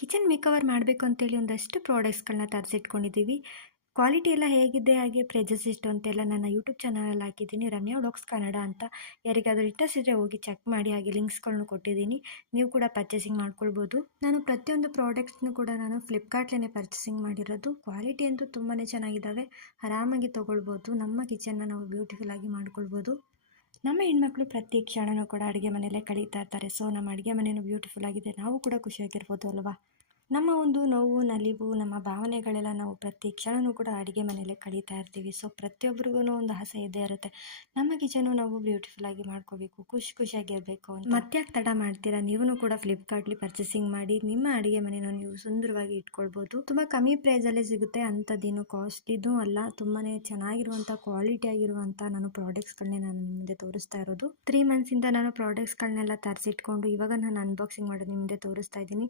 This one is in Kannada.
ಕಿಚನ್ ಮೇಕವರ್ ಮಾಡಬೇಕು ಅಂತೇಳಿ ಒಂದಷ್ಟು ಪ್ರಾಡಕ್ಟ್ಸ್ಗಳನ್ನ ತರಿಸಿಟ್ಕೊಂಡಿದ್ದೀವಿ. ಕ್ವಾಲಿಟಿ ಎಲ್ಲ ಹೇಗಿದೆ, ಹಾಗೆ ಪ್ರೈಸಸ್ ಎಷ್ಟು ಅಂತೆಲ್ಲ ನನ್ನ ಯೂಟ್ಯೂಬ್ ಚಾನಲಲ್ಲಿ ಹಾಕಿದ್ದೀನಿ, ರಮ್ಯಾ ವ್ಲಾಗ್ಸ್ ಕನ್ನಡ ಅಂತ. ಯಾರಿಗಾದರೂ ಇಂಟ್ರೆಸ್ಟ್ ಇದ್ದರೆ ಹೋಗಿ ಚೆಕ್ ಮಾಡಿ, ಹಾಗೆ ಲಿಂಕ್ಸ್ಗಳನ್ನು ಕೊಟ್ಟಿದ್ದೀನಿ. ನೀವು ಕೂಡ ಪರ್ಚೇಸಿಂಗ್ ಮಾಡ್ಕೊಳ್ಬೋದು. ನಾನು ಪ್ರತಿಯೊಂದು ಪ್ರಾಡಕ್ಟ್ಸ್ನು ಕೂಡ ನಾನು ಫ್ಲಿಪ್ಕಾರ್ಟ್ಲೇ ಪರ್ಚೇಸಿಂಗ್ ಮಾಡಿರೋದು. ಕ್ವಾಲಿಟಿ ಅಂತೂ ತುಂಬಾ ಚೆನ್ನಾಗಿದ್ದಾವೆ, ಆರಾಮಾಗಿ ತೊಗೊಳ್ಬೋದು. ನಮ್ಮ ಕಿಚನ್ನ ನಾವು ಬ್ಯೂಟಿಫುಲ್ ಆಗಿ ಮಾಡ್ಕೊಳ್ಬೋದು. ನಮ್ಮ ಹೆಣ್ಮಕ್ಳು ಪ್ರತಿ ಕ್ಷಣನೂ ಕೂಡ ಅಡುಗೆ ಮನೆಯಲ್ಲೇ ಕಳೀತಾ ಇರ್ತಾರೆ. ಸೊ ನಮ್ಮ ಅಡುಗೆ ಮನೆಯೂ ಬ್ಯೂಟಿಫುಲ್ ಆಗಿದೆ, ನಾವು ಕೂಡ ಖುಷಿಯಾಗಿರ್ಬೋದು ಅಲ್ವಾ. ನಮ್ಮ ಒಂದು ನೋವು ನಲಿವು ನಮ್ಮ ಭಾವನೆಗಳೆಲ್ಲ ನಾವು ಪ್ರತಿ ಕ್ಷಣವೂ ಕೂಡ ಅಡುಗೆ ಮನೆಯಲ್ಲೇ ಕಳೀತಾ ಇರ್ತೀವಿ. ಸೊ ಪ್ರತಿಯೊಬ್ಬರಿಗೂ ಒಂದು ಆಸೆ ಇದ್ದೇ ಇರುತ್ತೆ, ನಮ್ಮ ಕಿಚನು ನಾವು ಬ್ಯೂಟಿಫುಲ್ಲಾಗಿ ಮಾಡ್ಕೋಬೇಕು, ಖುಷಿಯಾಗಿರಬೇಕು ಅಂತ. ಮತ್ತ್ಯಾಕೆ ತಡ ಮಾಡ್ತೀರಾ, ನೀವೂ ಕೂಡ ಫ್ಲಿಪ್ಕಾರ್ಟ್ಲಿ ಪರ್ಚೇಸಿಂಗ್ ಮಾಡಿ ನಿಮ್ಮ ಅಡುಗೆ ಮನೆಯನ್ನು ನೀವು ಸುಂದರವಾಗಿ ಇಟ್ಕೊಳ್ಬೋದು. ತುಂಬ ಕಮ್ಮಿ ಪ್ರೈಸಲ್ಲೇ ಸಿಗುತ್ತೆ, ಅಂಥದ್ದೇನು ಕಾಸ್ಟ್ಲಿದೂ ಅಲ್ಲ. ತುಂಬಾ ಚೆನ್ನಾಗಿರುವಂಥ ಕ್ವಾಲಿಟಿ ಆಗಿರುವಂಥ ನಾನು ಪ್ರಾಡಕ್ಟ್ಸ್ಗಳನ್ನೇ ನಾನು ನಿಮ್ಮ ಮುಂದೆ ತೋರಿಸ್ತಾ ಇರೋದು. 3 ಮಂತ್ಸಿಂದ ನಾನು ಪ್ರಾಡಕ್ಟ್ಸ್ಗಳನ್ನೆಲ್ಲ ತರಿಸಿಟ್ಕೊಂಡು ಇವಾಗ ನಾನು ಅನ್ಬಾಕ್ಸಿಂಗ್ ಮಾಡೋದು ನಿಮ್ಮ ಮುಂದೆ ತೋರಿಸ್ತಾ ಇದ್ದೀನಿ.